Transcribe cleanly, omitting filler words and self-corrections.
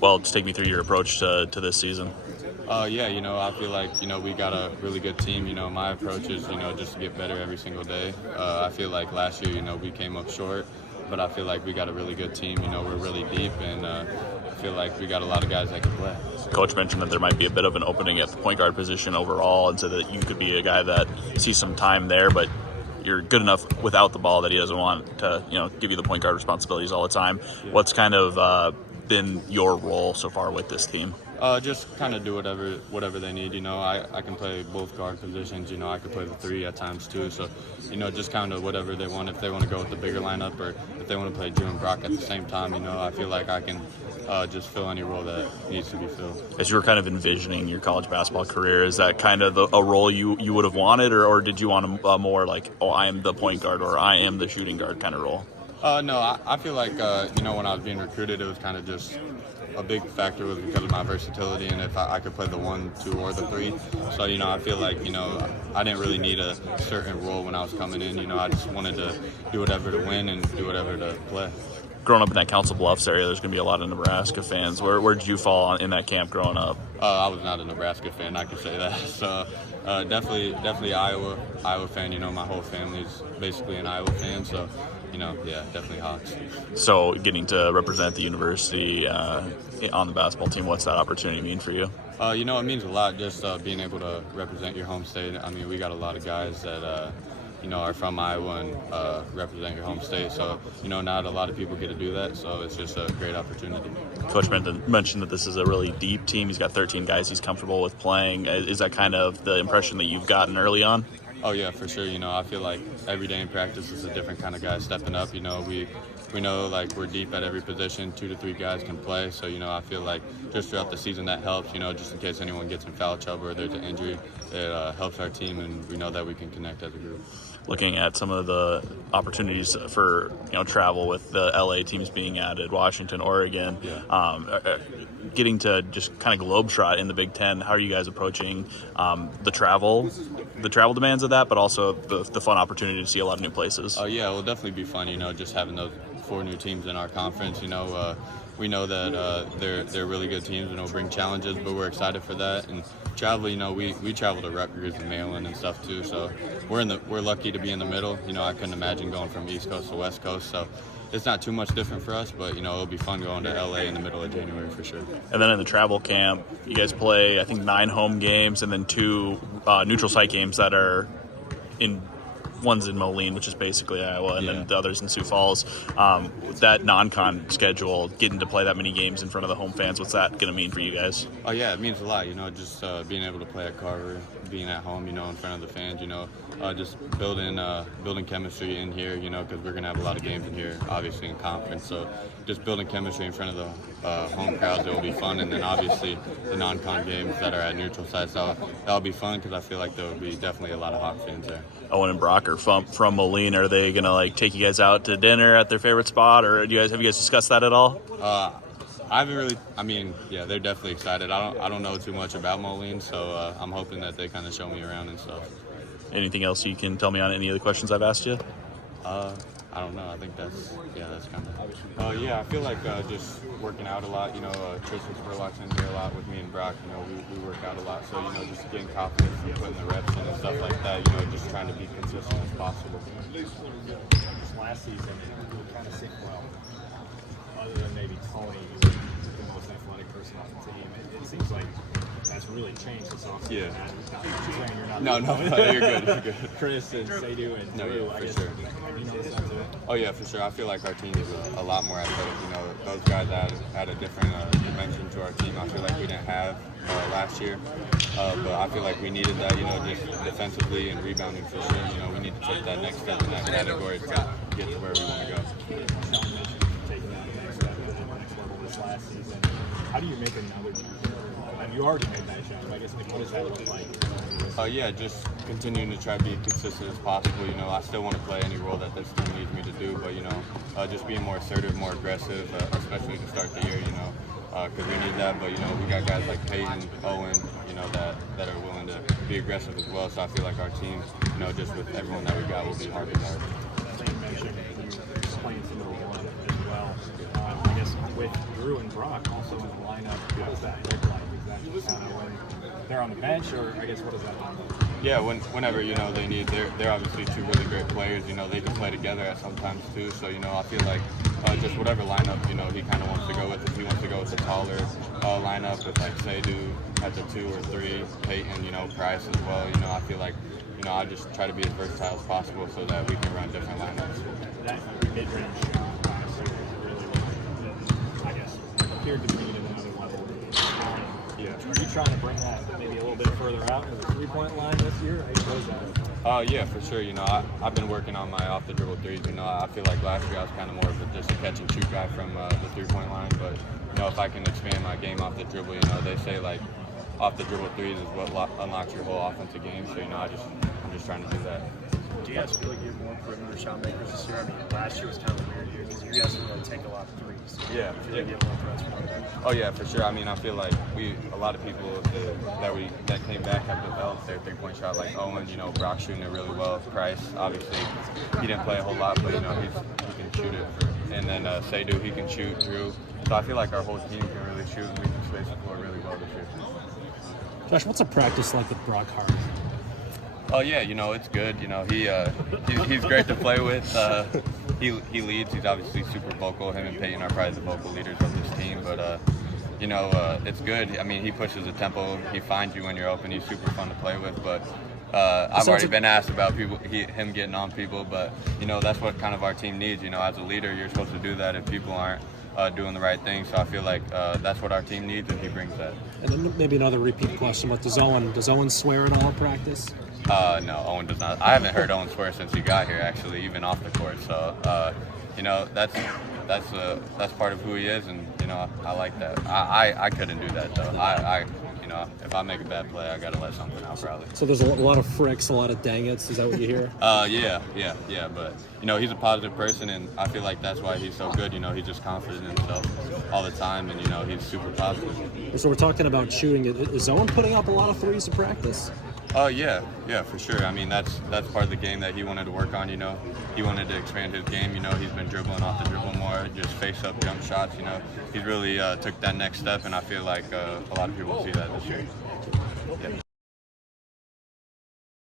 Well, just take me through your approach to this season. Yeah, I feel like, we got a really good team. My approach is, just to get better every single day. I feel like last year, we came up short, but I feel like we got a really good team. We're really deep, and I feel like we got a lot of guys that can play. Coach mentioned that there might be a bit of an opening at the point guard position overall, and so that you could be a guy that sees some time there, but you're good enough without the ball that he doesn't want to, give you the point guard responsibilities all the time. Yeah. What's kind of been your role so far with this team? Just kind of do whatever they need. I can play both guard positions. I could play the three at times too. So, just kind of whatever they want. If they want to go with the bigger lineup, or if they want to play Drew and Brock at the same time, I feel like I can just fill any role that needs to be filled. As you were kind of envisioning your college basketball career, is that kind of a role you would have wanted, or did you want a more like, oh, I am the point guard or I am the shooting guard kind of role? No, I feel like, when I was being recruited, it was kind of just a big factor was because of my versatility and if I could play the 1, 2, or the 3. So, I feel like, I didn't really need a certain role when I was coming in. I just wanted to do whatever to win and do whatever to play. Growing up in that Council Bluffs area, there's going to be a lot of Nebraska fans. Where did you fall in that camp growing up? I was not a Nebraska fan, I can say that. So definitely Iowa fan. My whole family's basically an Iowa fan. So, yeah, definitely Hawkeyes. So getting to represent the university on the basketball team, what's that opportunity mean for you? It means a lot just being able to represent your home state. I mean, we got a lot of guys that are from Iowa and represent your home state. So, not a lot of people get to do that. So it's just a great opportunity. Coach mentioned that this is a really deep team. He's got 13 guys he's comfortable with playing. Is that kind of the impression that you've gotten early on? Oh, yeah, for sure. I feel like every day in practice is a different kind of guy stepping up. We know, like, we're deep at every position. 2 to 3 guys can play. So, I feel like just throughout the season that helps, just in case anyone gets in foul trouble or there's an injury, it helps our team, and we know that we can connect as a group. Looking at some of the opportunities for travel with the LA teams being added, Washington, Oregon, yeah. Getting to just kind of globetrot in the Big Ten, how are you guys approaching the travel demands of that, but also the fun opportunity to see a lot of new places? Yeah, it'll definitely be fun, just having those 4 new teams in our conference. We know that they're really good teams and it'll bring challenges, but we're excited for that. And travel, we travel to Rutgers and Maryland and stuff too, so we're lucky to be in the middle. I couldn't imagine going from East Coast to West Coast, so it's not too much different for us, but it'll be fun going to LA in the middle of January for sure. And then in the travel camp, you guys play, I think, 9 home games and then 2 neutral site games that are one's in Moline, which is basically Iowa, and then the other's in Sioux Falls. With that non-con schedule, getting to play that many games in front of the home fans, what's that going to mean for you guys? Oh, yeah, it means a lot, just being able to play at Carver, being at home, in front of the fans, just building chemistry in here, because we're going to have a lot of games in here, obviously in conference. So just building chemistry in front of the home crowds, it will be fun. And then obviously the non-con games that are at neutral sites, that'll be fun because I feel like there will be definitely a lot of Hawk fans there. Owen and Brock are from Moline. Are they going to take you guys out to dinner at their favorite spot, or have you guys discussed that at all? I haven't really. I mean, yeah, they're definitely excited. I don't know too much about Moline, so I'm hoping that they kind of show me around and stuff. Anything else you can tell me on any of the questions I've asked you? I don't know. I think that's kind of. Yeah, I feel like just working out a lot. Tristan Spurlock's in here a lot with me and Brock. We work out a lot, so just getting confidence and putting the reps in and stuff like that. Just trying to be consistent as possible. This last season, it kind of seemed well. Other than maybe Tony, who's the most athletic person on the team, it seems like that's really changed this offseason. Yeah. No, you're good. Chris and Sadhu and Drew, for sure. Have you noticed that too? Oh yeah, for sure. I feel like our team is a lot more athletic. Those guys add a different dimension to our team. I feel like we didn't have last year, but I feel like we needed that. Just defensively and rebounding for sure. We need to take that next step in that category to get to where we want to go. Taking that next step and the next level this last season. How do you make another jump? You already made that jump. I guess what does that look like? Yeah, just continuing to try to be consistent as possible. I still want to play any role that this team needs me to do, but just being more assertive, more aggressive, especially to start the year. Because we need that. But we got guys like Peyton, Owen, that are willing to be aggressive as well. So I feel like our team, just with everyone that we got, will be hard to guard. You mentioned you playing some of the one as well. I guess with Drew and Brock also in the lineup, what does that look like? Is that just kind of when they're on the bench, or I guess what does that look like? Yeah, whenever they need, they're obviously two really great players. They can play together at sometimes too. So I feel like just whatever lineup he kind of wants to go with. If he wants to go with the taller lineup with like Seydu at the 2 or 3, Peyton, Price as well. I feel like I just try to be as versatile as possible so that we can run different lineups. That mid-range last year really, I guess, appeared to be at another level. Yeah. Are you trying to bring that maybe a little bit further out to the three-point line this year? How goes that? Yeah, for sure. I've been working on my off-the-dribble threes. I feel like last year I was kind of more of just a catch-and-shoot guy from the three-point line. But, if I can expand my game off the dribble, they say, like, off-the-dribble threes is what unlocks your whole offensive game. So, I'm just trying to do that. Do you guys feel like you have more perimeter shot makers this year? I mean, last year was kind of a weird year because you guys didn't really take a lot of threes. Yeah. Do you get more threats from that? Oh yeah, for sure. I mean, I feel like a lot of people that came back have developed their three-point shot. Like Owen, Brock shooting it really well. Price, obviously, he didn't play a whole lot, but he can shoot it. And then Seydu, he can shoot. Drew. So I feel like our whole team can really shoot, and we can space the floor really well this year. Josh, what's a practice like with Brock Hart? Oh yeah, it's good. He's great to play with. He leads. He's obviously super vocal. Him and Peyton are probably the vocal leaders of this team. But it's good. I mean, he pushes the tempo. He finds you when you're open. He's super fun to play with. But I've already been asked about him getting on people. But that's what kind of our team needs. As a leader, you're supposed to do that if people aren't doing the right thing. So I feel like that's what our team needs, and he brings that. And then maybe another repeat question: but does Owen swear at all at practice? No, Owen does not. I haven't heard Owen swear since he got here, actually, even off the court. So, that's part of who he is, and I like that. I couldn't do that though. If I make a bad play, I gotta let something out probably. So there's a lot of fricks, a lot of dang it's. Is that what you hear? Yeah. But he's a positive person, and I feel like that's why he's so good. He's just confident in himself all the time, and he's super positive. So we're talking about shooting. Is Owen putting up a lot of threes in practice? Yeah, for sure. I mean, that's part of the game that he wanted to work on. He wanted to expand his game. He's been dribbling off the dribble more, just face-up jump shots. He's really took that next step, and I feel like a lot of people will see that this year. Yeah.